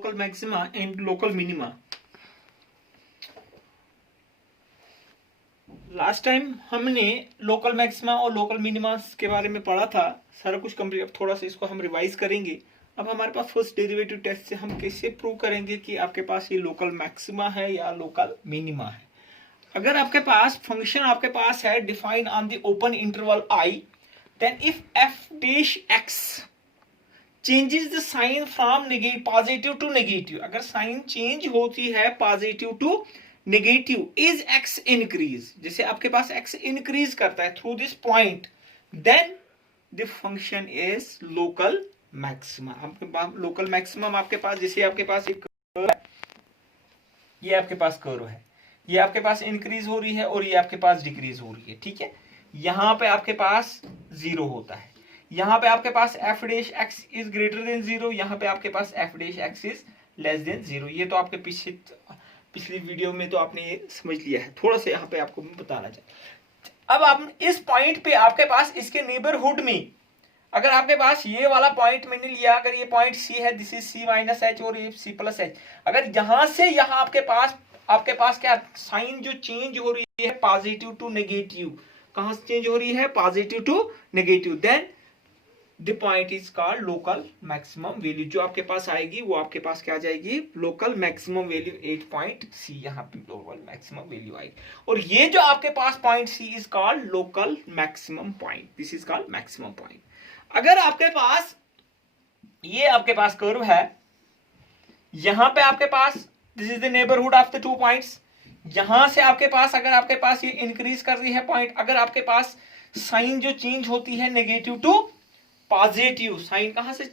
local maxima and local minima. Last time हमने local maxima और local minima के बारे में पढ़ा था, सारा कुछ कंप्लीट। अब थोड़ा सा इसको हम रिवाइज करेंगे। अब हमारे पास फर्स्ट डेरिवेटिव टेस्ट से हम कैसे प्रूव करेंगे कि आपके पास ये लोकल मैक्सिमा है या लोकल मिनिमा है। अगर आपके पास फंक्शन आपके पास है defined on the open interval i, then if f dash x changes the sign from positive to negative, अगर साइन चेंज होती है positive to negative, is x increase, जैसे आपके पास x इंक्रीज करता है through this point, then the function is local maxima. आपके local maximum आपके पास, जैसे आपके पास एक कर्व है, ये आपके पास कर्व है, ये आपके पास इंक्रीज हो रही है और ये आपके पास डिक्रीज हो रही है, ठीक है। यहां पे आपके पास 0 होता है, यहां पे आपके पास f dash x is greater than 0, यहां पे आपके पास f dash x is less than 0। ये तो आपके पिछली वीडियो में तो आपने ये समझ लिया है, थोड़ा सा यहाँ पे आपको बताना चाहिए। अब आप इस पॉइंट पे आपके पास इसके नेबरहुड में, अगर आपके पास ये वाला पॉइंट मैंने लिया, अगर ये पॉइंट C है, this is C minus H और ये C प्लस H, अगर यहां से यहां आपके पास क्या साइन जो चेंज हो रही है पॉजिटिव टू नेगेटिव, कहां से चेंज हो रही है positive to negative, then the point is called local maximum value. जो आपके पास आएगी वो आपके पास क्या आ जाएगी, local maximum value 8 point C, यहाँ पे लोकल मैक्सिमम वैल्यू आएगी। और ये जो आपके पास point C is called local maximum point, this is called maximum point. अगर आपके पास ये आपके पास कर्व है, यहां पे आपके पास this is the neighbourhood of the 2 points, यहां से आपके पास अगर आपके पास ये इंक्रीज कर रही है पॉइंट, अगर आपके पास साइन जो चेंज होती है नेगेटिव टू पॉजिटिव, साइन कहां से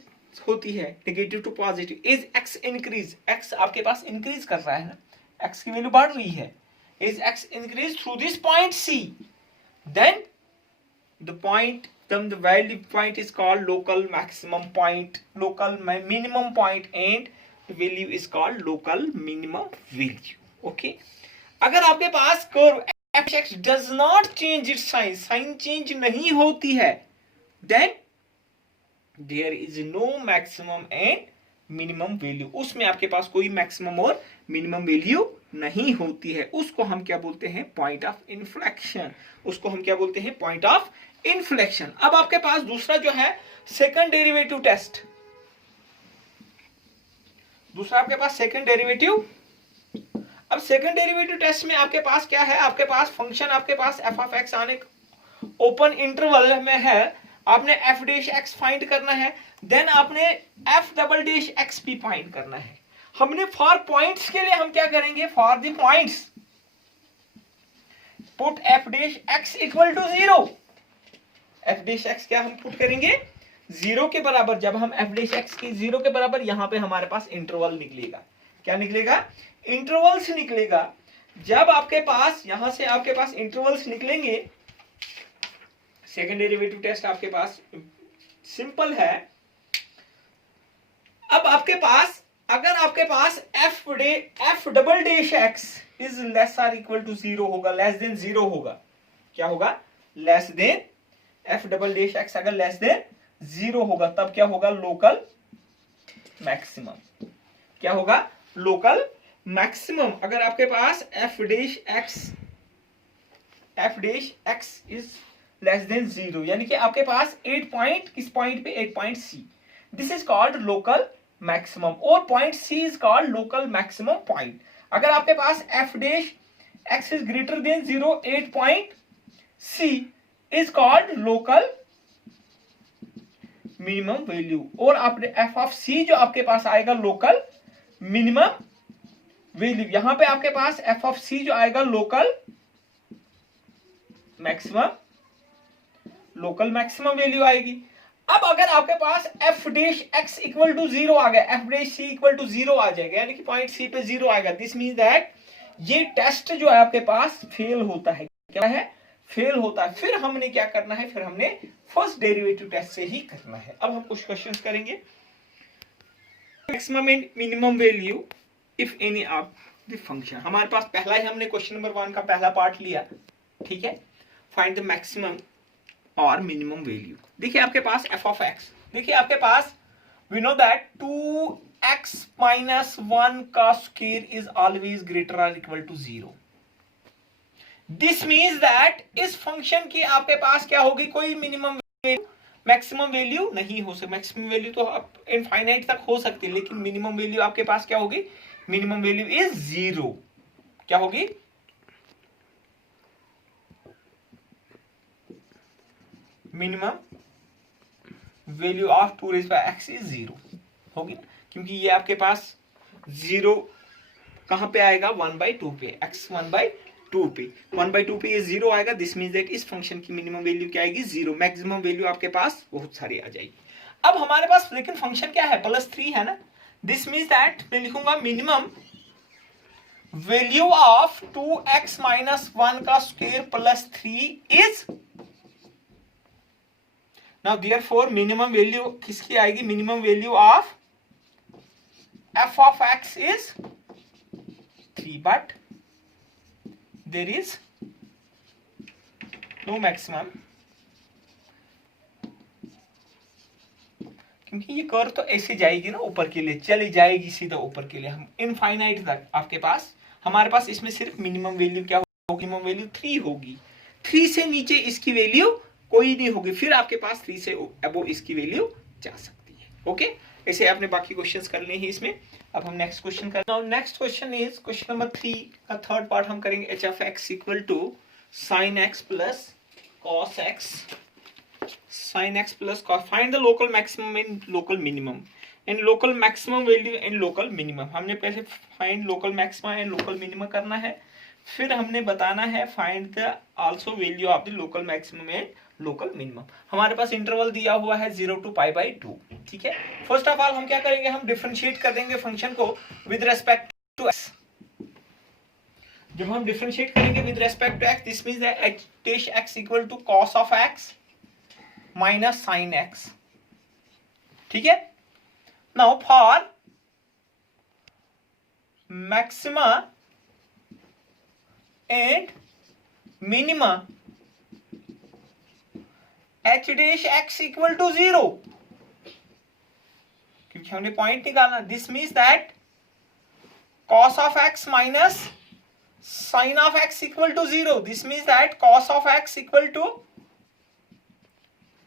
होती है negative to positive, is x increase, x आपके पास इंक्रीज कर रहा है ना, x की वैल्यू बढ़ रही है, is x increase through this point C, then the value point is called local maximum point, local minimum point, and the value is called local minimum value. Okay, अगर आपके पास curve f(x) does not change its sign, sign change नहीं होती है, then there is no maximum and minimum value, उसमें आपके पास कोई maximum और मिनिमम वैल्यू नहीं होती है, उसको हम क्या बोलते हैं, पॉइंट ऑफ इन्फ्लेक्शन, उसको हम क्या बोलते हैं, पॉइंट ऑफ इन्फ्लेक्शन। अब आपके पास दूसरा जो है सेकंड डेरिवेटिव टेस्ट, दूसरा आपके पास सेकंड डेरिवेटिव। अब सेकंड डेरिवेटिव टेस्ट में आपके पास क्या है, आपके पास फंक्शन आपके पास f ऑफ x आने ओपन इंटरवल में है, आपने f डैश x फाइंड करना है, देन आपने f डबल डैश x भी फाइंड करना है। हमने फॉर पॉइंट्स के लिए हम क्या करेंगे, for the points put f dash x equal to 0, f dash x क्या हम पुट करेंगे 0 के बराबर। जब हम f डैश x की 0 के बराबर, यहां पे हमारे पास इंटरवल निकलेगा, क्या निकलेगा, इंटरवल्स निकलेगा। जब आपके पास यहां से आपके पास इंटरवल्स निकलेंगे, सेकंड डेरिवेटिव टेस्ट आपके पास सिंपल है। अब आपके पास अगर आपके पास f double dash x is less or equal to 0 होगा, लेस देन 0 होगा, क्या होगा, less than f double dash x अगर लेस देन 0 होगा, तब क्या होगा, लोकल मैक्सिमम, क्या होगा, लोकल मैक्सिमम। अगर आपके पास f dash x is less than 0, यानी कि आपके पास 8 पॉइंट, किस पॉइंट पे, 8 point C, this is called local maximum, और point C is called local maximum point. अगर आपके पास f dash x is greater than 0, 8 point C is called local minimum value, और आपने f ऑफ C जो आपके पास आएगा लोकल मिनिमम वैल्यू, यहां पे आपके पास f ऑफ C जो आएगा local maximum, local maximum value आएगी। अब अगर आपके पास f dash x equal to 0 आ गया, f dash C equal to 0 आ जाएगा, यानी कि पॉइंट C पे 0 आएगा, दिस मींस दैट ये टेस्ट जो है आपके पास फेल होता है, क्या है, फेल होता है। फिर हमने क्या करना है, फिर हमने फर्स्ट डेरिवेटिव टेस्ट से ही करना है। अब हम कुछ क्वेश्चंस करेंगे, maximum and minimum value if any of the function. हमारे पास पहला ही हमने क्वेश्चन नंबर 1 का पहला पार्ट लिया, ठीक है, फाइंड द मैक्सिमम और मिनिमम वैल्यू। देखिए आपके पास f ऑफ x, देखिए आपके पास we know that 2 x minus 1 का स्क्वायर इज ऑलवेज ग्रेटर और equal to 0। This means that इस फंक्शन की आपके पास क्या होगी, कोई मिनिमम वैल्यू मैक्सिमम वैल्यू नहीं हो सकती। मैक्सिमम वैल्यू तो आप इनफाइनाइट तक हो सकती है, लेकिन मिनिमम वैल्यू आपके पास क्या होगी, मिनिमम वैल्यू इज 0। क्या होगी, minimum value of 2 raise by x is 0 होगी ना, क्योंकि ये आपके पास 0 कहां पे आएगा, 1/2 पे, x 1/2 पे, 1/2 पे ये 0 आएगा। दिस मीन्स दैट इस फंक्शन की मिनिमम वैल्यू क्या आएगी, 0। मैक्सिमम वैल्यू आपके पास बहुत सारी आ जाएगी। अब हमारे पास लेकिन फंक्शन क्या है, +3 है ना। दिस मीन्स दैट मैं लिखूंगा minimum value of 2x minus 1 का square +3 is, now therefore minimum value किसकी आएगी, minimum value of f of x is 3, but there is no maximum, क्योंकि ये कर्व तो ऐसे जाएगी ना, ऊपर के लिए चली जाएगी सीधा ऊपर के लिए, हम इनफाइनाइट तक आपके पास, हमारे पास इसमें सिर्फ मिनिमम वैल्यू क्या होगी, मिनिमम वैल्यू 3 होगी। 3 से नीचे इसकी वैल्यू कोई नहीं होगी, फिर आपके पास 3 से अबो इसकी वैल्यू जा सकती है। ओके, ऐसे आपने बाकी क्वेश्चंस कर लिए हैं इसमें। अब हम नेक्स्ट क्वेश्चन कर, now next question is question number 3 का थर्ड पार्ट हम करेंगे, h of x equal to sin x plus cos x, sin x plus cos, find the local maximum and local minimum and local maximum value and local minimum। हमने पहले find local maxima and local minimum करना है, फिर हमने बताना है find the also value of the local maximum and local minimum। हमारे पास interval दिया हुआ है 0 to π/2। ठीक है, फर्स्ट ऑफ ऑल हम क्या करेंगे, हम डिफरेंशिएट कर देंगे फंक्शन को विद रेस्पेक्ट टू x। जब हम डिफरेंशिएट करेंगे with respect to x, this means that h x equal to cos of x minus sin x। ठीक है, now for maxima and minima h dash x equal to 0, क्योंकि हमने point निकालना। This means that cos of x minus sin of x equal to 0। This means that cos of x equal to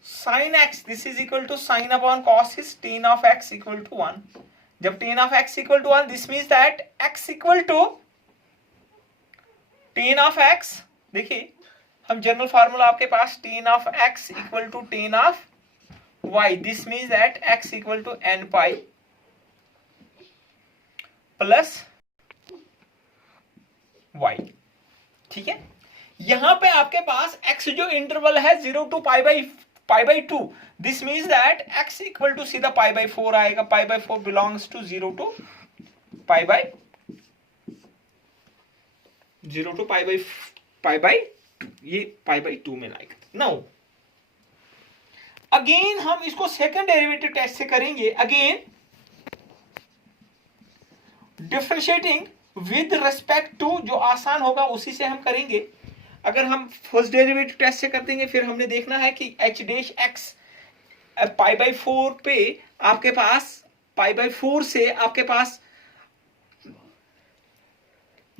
sin x, this is equal to sin upon cos is tan of x equal to 1। जब tan of x equal to 1, this means that x equal to tan of x, देखिए हम general formula आपके पास tan of x equal to tan of y, this means that x equal to n pi plus y। ठीक है, यहां पे आपके पास x जो इंटरवल है 0 to π/2, this means that x equal to सीधा π/4 आएगा। π/4 बिलोंग्स टू 0 टू π/2, ये π/2 में लाएगा। नाउ अगेन हम इसको सेकंड डेरिवेटिव टेस्ट से करेंगे, again differentiating with respect to, जो आसान होगा उसी से हम करेंगे। अगर हम फर्स्ट डेरिवेटिव टेस्ट से कर देंगे, फिर हमने देखना है कि h डैश x π/4 पे आपके पास π/4 से आपके पास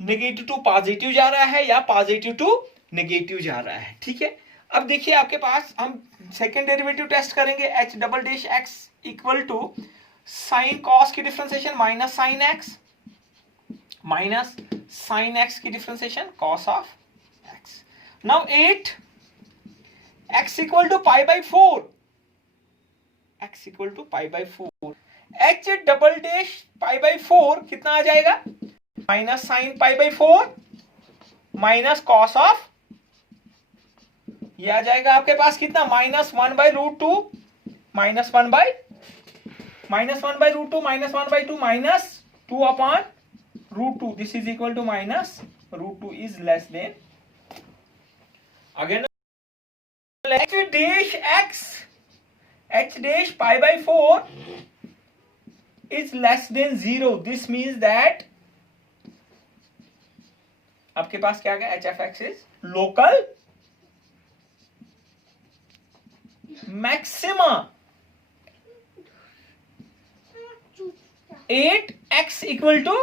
नेगेटिव टू पॉजिटिव जा रहा है या पॉजिटिव टू नेगेटिव जा रहा है। ठीक है, अब देखिए आपके पास हम सेकेंड डेरिवेटिव टेस्ट करेंगे, h double dash x equal to sine cos की differentiation minus sine x minus sine x की differentiation cos of x। Now 8 x equal to π/4, x equal to π/4, h double dash π/4 कितना आ जाएगा, minus sine π/4 minus cos of, ये आ जाएगा आपके पास कितना, -1/√2 minus 1/√2 minus 2/√2, this is equal to -√2 is less then, again h dash x, h dash π/4 is less than 0, this means that आपके पास क्या आ गया, h of x is local maxima। 8x equal to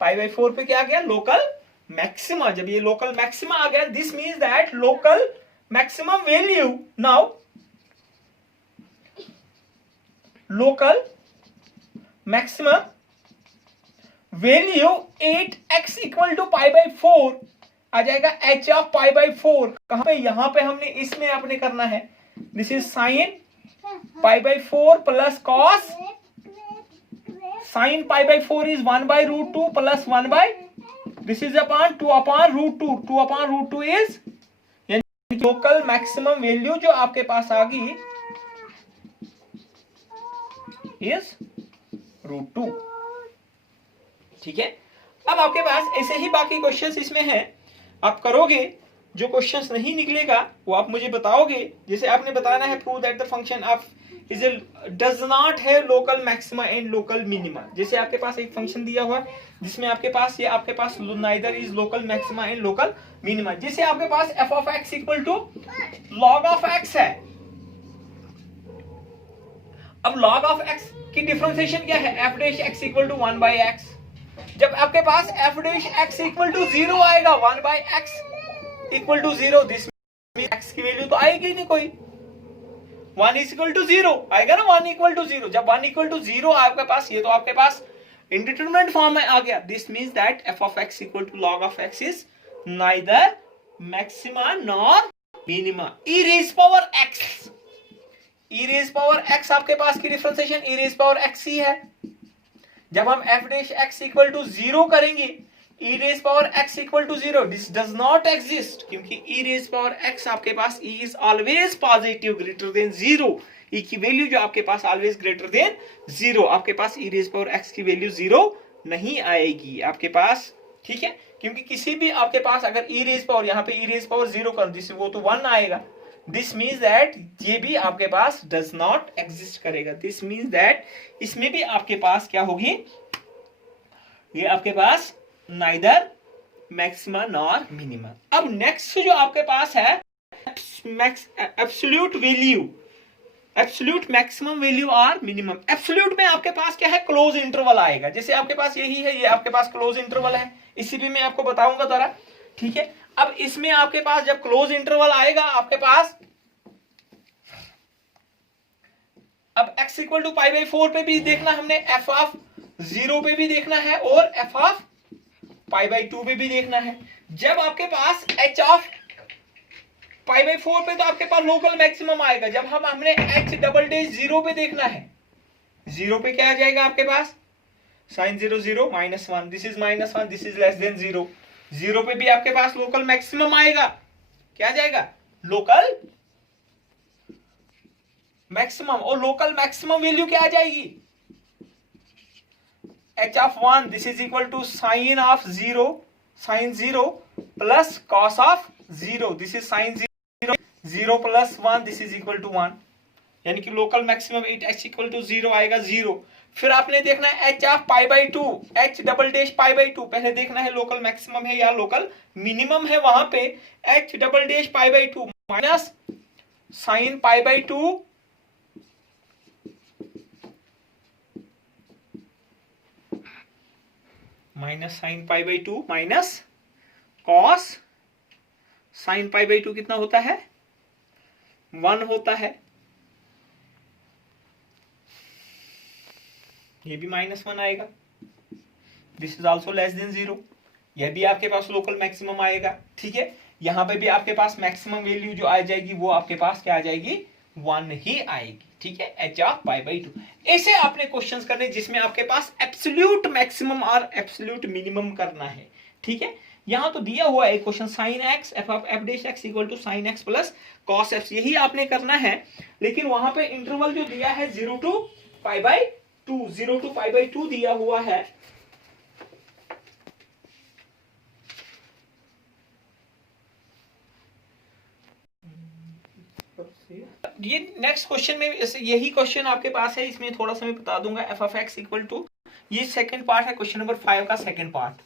pi by 4 पे क्या आ गया, local maxima. जब ये local maxima आ गया, this means that local maximum value, now local maximum value 8x equal to pi by 4 आ जाएगा h ऑफ पाई बाई 4। कहां पे, यहां पे हमने इसमें आपने करना है, this is sine pi by 4 plus cos sine pi by 4 is 1 by root 2 plus 1 by, this is upon 2 upon root 2, 2 upon root 2 is local maximum value जो आपके पास आ गई इज रूट 2। ठीक है, अब आपके पास ऐसे ही बाकी क्वेश्चंस इसमें हैं, आप करोगे, जो क्वेश्चंस नहीं निकलेगा वो आप मुझे बताओगे। जैसे आपने बताना है prove that the function of is does not है local maxima and local minima. जैसे आपके पास एक फंक्शन दिया हुआ जिसमें आपके पास ये आपके पास neither is local maxima and local minima. जैसे आपके पास f of x equal to log of x है। अब लॉग ऑफ एक्स की डिफरेंशिएशन क्या है, f dash x equal to 1 by x. जब आपके पास f dash x equal to 0 आएगा, 1 by x equal to 0, this x की वैल्यू तो आएगी नहीं कोई, 1 इज इक्वल टू 0 आएगा ना, 1 इक्वल टू 0। जब 1 इक्वल टू 0 आपके पास, ये तो आपके पास इंडिटरमिनेट फॉर्म में आ गया। This means that f of x equal to log of x is neither maxima nor minima. E raise power x, e raise power x आपके पास की differentiation e raise power x ही है। जब हम f dash x equal to 0 करेंगे, e raise power x equal to 0, this does not exist, क्योंकि e raise power x आपके पास e is always positive greater than 0। ई की वैल्यू जो आपके पास ऑलवेज ग्रेटर देन 0, आपके पास ई रेज पावर एक्स की वैल्यू 0 नहीं आएगी आपके पास। ठीक है, क्योंकि किसी भी आपके पास अगर ई रेज पावर, यहाँ पे ई रेज पावर 0 कर दिस, वो तो 1 आएगा। दिस मीन्स दैट ये भी आपके पास डज नॉट एग्जिस्ट करेगा। दिस मीन्स दैट इसमें भी आपके पास क्या होगी, ये आपके पास नाइदर मैक्सिमा नॉर मिनिमा। अब नेक्स्ट जो आपके पास है absolute value, absolute maximum value और मिनिमम। एब्सोल्यूट में आपके पास क्या है, क्लोज इंटरवल आएगा। जैसे आपके पास यही है, ये आपके पास क्लोज इंटरवल है, इसी भी मैं आपको बताऊंगा जरा। ठीक है, अब इसमें आपके पास जब क्लोज इंटरवल आएगा आपके पास, अब x equal to pi by 4 पे भी देखना हमने, एफ ऑफ 0 पे भी देखना है और एफ ऑफ पाई बाई 2 पे भी देखना है। जब आपके पास h ऑफ पाई बाई 4 पे तो आपके पास लोकल मैक्सिमम आएगा। जब हमने h डबल डैश 0 पे देखना है, 0 पे क्या आ जाएगा आपके पास, sine 0 0 minus 1, this is minus 1, this is less than 0। 0 पे भी आपके पास लोकल मैक्सिमम आएगा, क्या आ जाएगा, लोकल मैक्सिमम। और लोकल मैक्सिमम वैल्यू क्या आ जाएगी, h of 1 this is equal to sine of 0, sine 0 plus cos of 0, this is sine 0, 0 plus 1 this is equal to 1। यानी कि local maximum 8h equal to 0 आएगा 0। फिर आपने देखना है h of pi by 2, h double dash pi by 2, पहले देखना है लोकल मैक्सिमम है या लोकल मिनिमम है। वहां पे h double dash pi by 2 minus sign pi by 2 minus sign pi by 2 minus cos sine pi by 2 कितना होता है, 1 होता है। ये भी -1 आएगा, this is also less than 0। यह भी आपके पास लोकल मैक्सिमम आएगा। ठीक है, यहां पे भी आपके पास मैक्सिमम वैल्यू जो आ जाएगी वो आपके पास क्या आ जाएगी, 1 ही आएगी। ठीक है, h ऑफ पाई बाई 2। ऐसे आपने क्वेश्चंस करने जिसमें आपके पास एब्सोल्यूट मैक्सिमम और एब्सोल्यूट मिनिमम करना है। ठीक है, यहां तो दिया हुआ है question sine x f of f dash x equal to sine x plus cos x, यही आपने करना है। लेकिन वहां पे इंटरवल जो दिया है 0 to pi by 2, 0 to pi by 2 दिया हुआ है। ये नेक्स्ट क्वेश्चन में यही क्वेश्चन आपके पास है, इसमें थोड़ा सा मैं बता दूंगा। F of x equal to, ये सेकंड पार्ट है क्वेश्चन नंबर 5 का सेकंड पार्ट।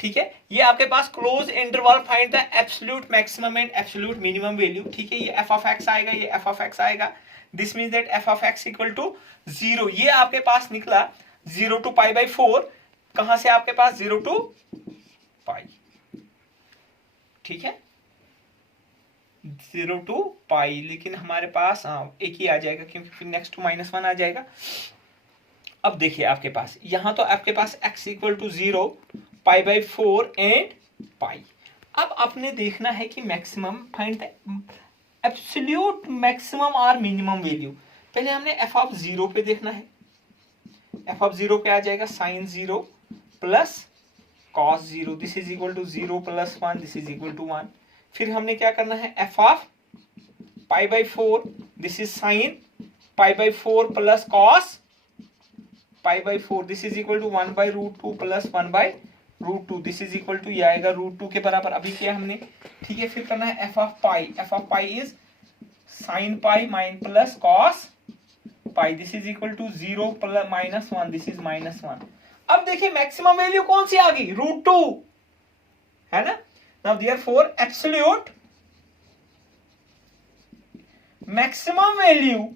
ठीक है, ये आपके पास close interval find the absolute maximum and absolute minimum value. ठीक है, ये एफ ऑफ एक्स आएगा, ये एफ ऑफ एक्स आएगा। This means that f of x equal to 0। ये आपके पास निकला 0 to π/4। कहां से आपके पास 0 to π, ठीक है, 0 to π, लेकिन हमारे पास एक ही आ जाएगा क्योंकि फिर नेक्स्ट टू -1 आ जाएगा। अब देखिए आपके पास यहां तो आपके पास x इक्वल टू 0, π/4 एंड π। अब आपने देखना है कि maximum find the absolute maximum और मिनिमम वैल्यू। पहले हमने एफ ऑफ 0 पे देखना है। एफ ऑफ 0 पे आ जाएगा sin 0 plus cos 0, this is equal to 0 + 1, this is equal to 1। फिर हमने क्या करना है, f of π/4, this is sin π/4 plus cos π/4, this is equal to 1/√2 plus 1/√2, this is equal to ये आएगा √2 के बराबर। अभी किया हमने, ठीक है। फिर करना है f of pi. F of pi is sin pi plus cos pi, this is equal to 0 plus -1, this is -1। अब देखिए मैक्सिमम वैल्यू कौन सी आ गई, √2 है ना। Now therefore absolute maximum value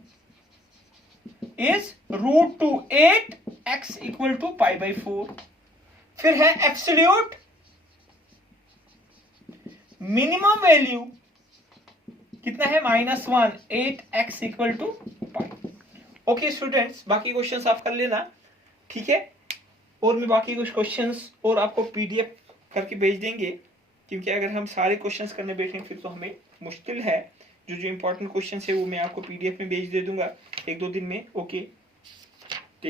is √2 8x equal to π/4। फिर है एब्सोल्यूट मिनिमम वैल्यू कितना है, -1, 8x equal to π। Okay students, बाकी क्वेश्चंस आप कर लेना, ठीक है। और मैं बाकी कुछ क्वेश्चंस और आपको पीडीएफ करके भेज देंगे, क्योंकि अगर हम सारे क्वेश्चंस करने बैठें फिर तो हमें मुश्किल है। जो इंपॉर्टेंट क्वेश्चंस है वो मैं आपको पीडीएफ में भेज दे दूंगा 1-2 दिन में। ओके।